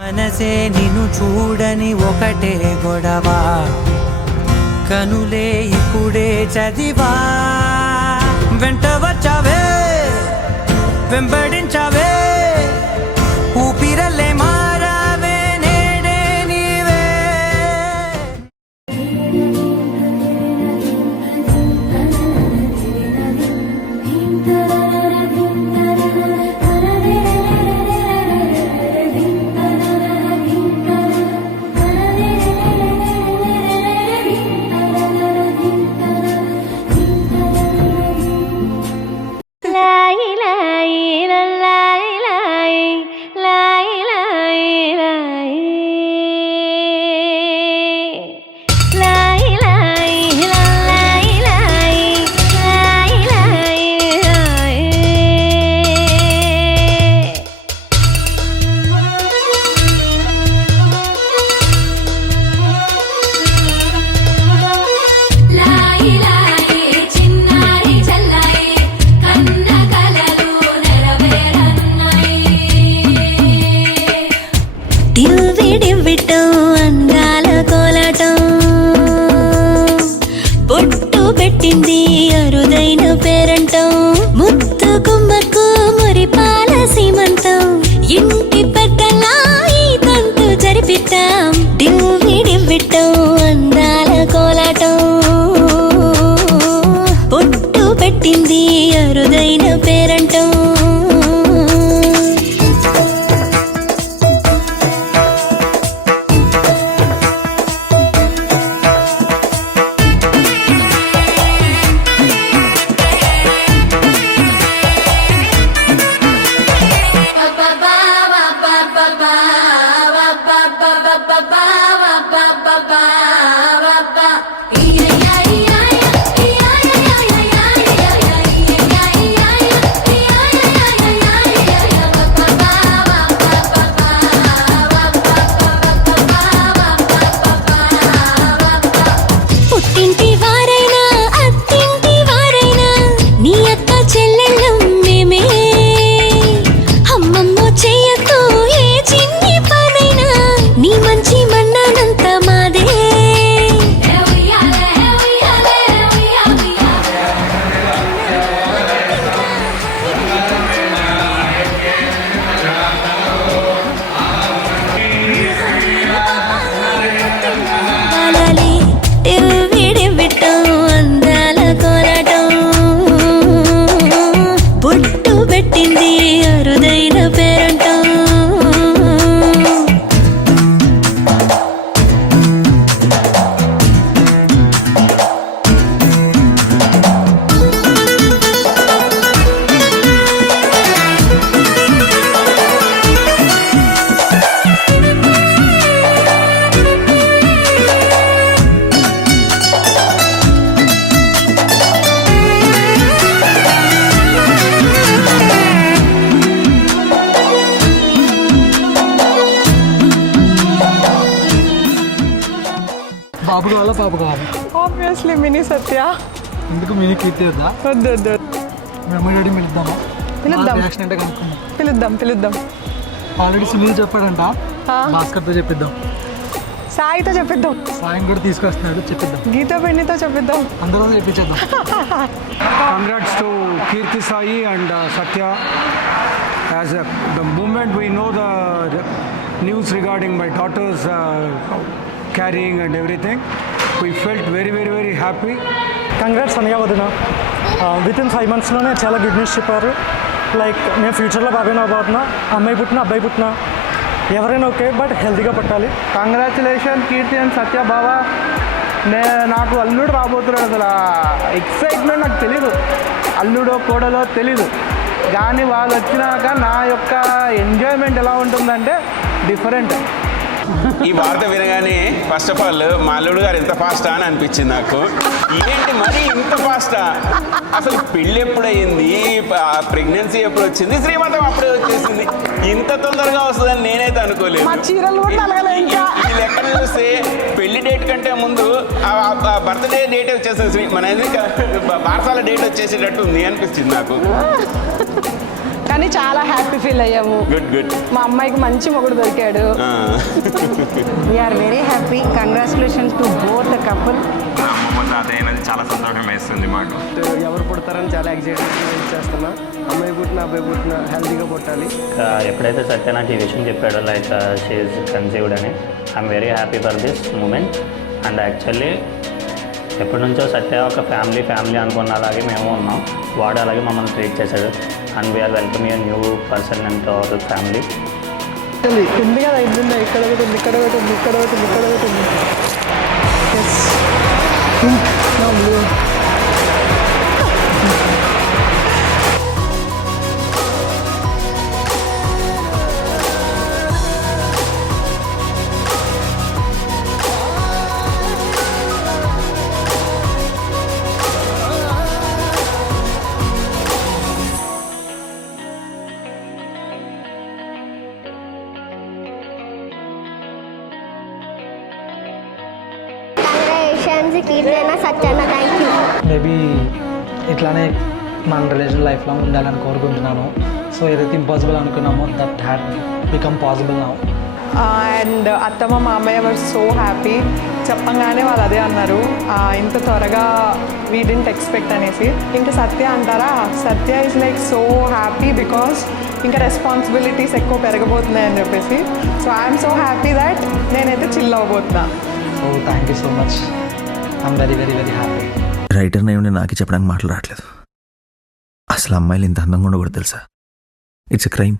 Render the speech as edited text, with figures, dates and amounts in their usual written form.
మనసే నిన్ను చూడని ఒకటే గొడవ, కనులే ఇప్పుడే చదివా. వెంట వచ్చావే, వెంబడించావే, ఊపిరల్లే మారావే, నేడే నీవే. పెట్టింది అరుదైన పేరంటం, ముత్తు గుమ్మకు మురిపాల సీమంతం, ఇంటి పెద్దలా ఈ తంతు జరిపిద్దాం, డివ్విడివ్విట్టం అందాల కోలాటం. పొట్టు పెట్టింది అరుదైన పేరంటం. బాబు కావాలా పాప కావాలి? ఆబ్వియస్లీ మినీ సత్య. ఎందుకు మినీ కీర్తి వద్దా? వద్దు వద్దు, మేము రెడీ పిలుద్దామా? పిలుద్దాం, రియాక్షన్ అంటే కనుక్కుందాం. పిలుద్దాం పిలుద్దాం. ఆల్రెడీ సునీల్ చెప్పాడంట, భాస్కర్తో చెప్పిద్దాం, సాయితో చెప్పిద్దాం, సాయం కూడా తీసుకొస్తున్నాడు, చెప్పిద్దాం, గీతా పెన్నితో చెప్పిద్దాం, అందరూ చెప్పించేద్దాం. Congrats to Kirti Sai and Satya. As the moment we know the news regarding my daughter's carrying and everything, we felt very, very, very happy. Congrats అనియా వదిన. వితిన్ 5 monthsలోనే చాలా గుడ్ న్యూస్ చెప్పారు. లైక్ మేము ఫ్యూచర్లో బాగానే అవబోతున్నా, అమ్మాయి పుట్టినా అబ్బాయి పుట్టినా ఎవరైనా ఓకే, బట్ హెల్తీగా పట్టాలి. కంగ్రాచులేషన్ కీర్తి అండ్ సత్య బాబా. నాకు అల్లుడు రాబోతున్నాడు. అసలు ఎక్సైట్మెంట్ నాకు తెలీదు, అల్లుడో కోడలో తెలీదు, కానీ వాళ్ళు వచ్చినాక నా యొక్క ఎంజాయ్మెంట్ ఎలా ఉంటుందంటే డిఫరెంట్. ఈ వార్త వినగానే ఫస్ట్ ఆఫ్ ఆల్ మా అల్లుడు గారు ఎంత ఫాస్టా అని అనిపించింది నాకు. ఏంటి మరి ఇంత ఫాస్టా? అసలు పెళ్ళి ఎప్పుడయింది, ప్రెగ్నెన్సీ ఎప్పుడు వచ్చింది, శ్రీమంతం అప్పుడే వచ్చేసింది. ఇంత తొందరగా వస్తుందని నేనైతే అనుకోలేదు. ఈ లెక్క చూస్తే పెళ్లి డేట్ కంటే ముందు బర్త్డే డేట్ వచ్చేసింది, మన బారసాల డేట్ వచ్చేసేటట్టు ఉంది అనిపిస్తుంది నాకు. కానీ చాలా హ్యాపీ ఫీల్ అయ్యాము. Good good. మా అమ్మాయికి మంచి మొగుడు దొరికాడు. We are very happy. Congratulations to both the couple. అదైనది చాలా సంతోషం వేస్తుంది మాకు. ఎవరు పుడతారని చాలా ఎగ్జైట్మెంట్ చేస్తున్నా. అమ్మాయి పుట్టిన అబ్బాయి పుట్టిన హెల్తీగా పుట్టాలి. ఎప్పుడైతే సత్య నాకు ఈ విషయం చెప్పాడో లైక్ షీఈస్ కన్సీవ్డ్ అని, I'm very happy for this moment. And actually ఎప్పటి నుంచో సత్య ఒక ఫ్యామిలీ అనుకున్న అలాగే మేము ఉన్నాం. వాడు అలాగే మమ్మల్ని ట్రీట్ చేశాడు. And we are welcome a new person and our family. ఉంది కదా, ఇది ఉంది, ఇక్కడ ఒకటి ఉంది, ఇక్కడ ఒకటి ఉంది, ఇక్కడ ఒకటి ఉంది, ఇక్కడ ఒకటి ఉంది. S Keerthana Satyanna, thank you. Maybe ఇట్లానే మన రిలేషన్ లైఫ్ లాంగ్ ఉండాలని కోరుకుంటున్నాను. సో ఏదైతే ఇంపాసిబుల్ అనుకున్నామో that had become possible now. And అత్తమ్మ మామయ్య వర్ సో హ్యాపీ. చెప్పంగానే వాళ్ళు అదే అన్నారు, ఇంత త్వరగా వీ డింట్ ఎక్స్పెక్ట్ అనేసి. ఇంకా సత్య అంటారా, Satya is like so happy because ఇంకా రెస్పాన్సిబిలిటీస్ ఎక్కువ పెరగబోతున్నాయి అని చెప్పేసి. So I'm so happy that నేనైతే చిల్ అవ్వబోతున్నా. So thank you so much. I'm very very very happy. Writer నేనే నాకు చెప్పడానికి మాటలు రావట్లేదు. అసలు అమ్మాయిలు ఇంత అందంగా ఉండకూడదు తెలుసా? It's a crime.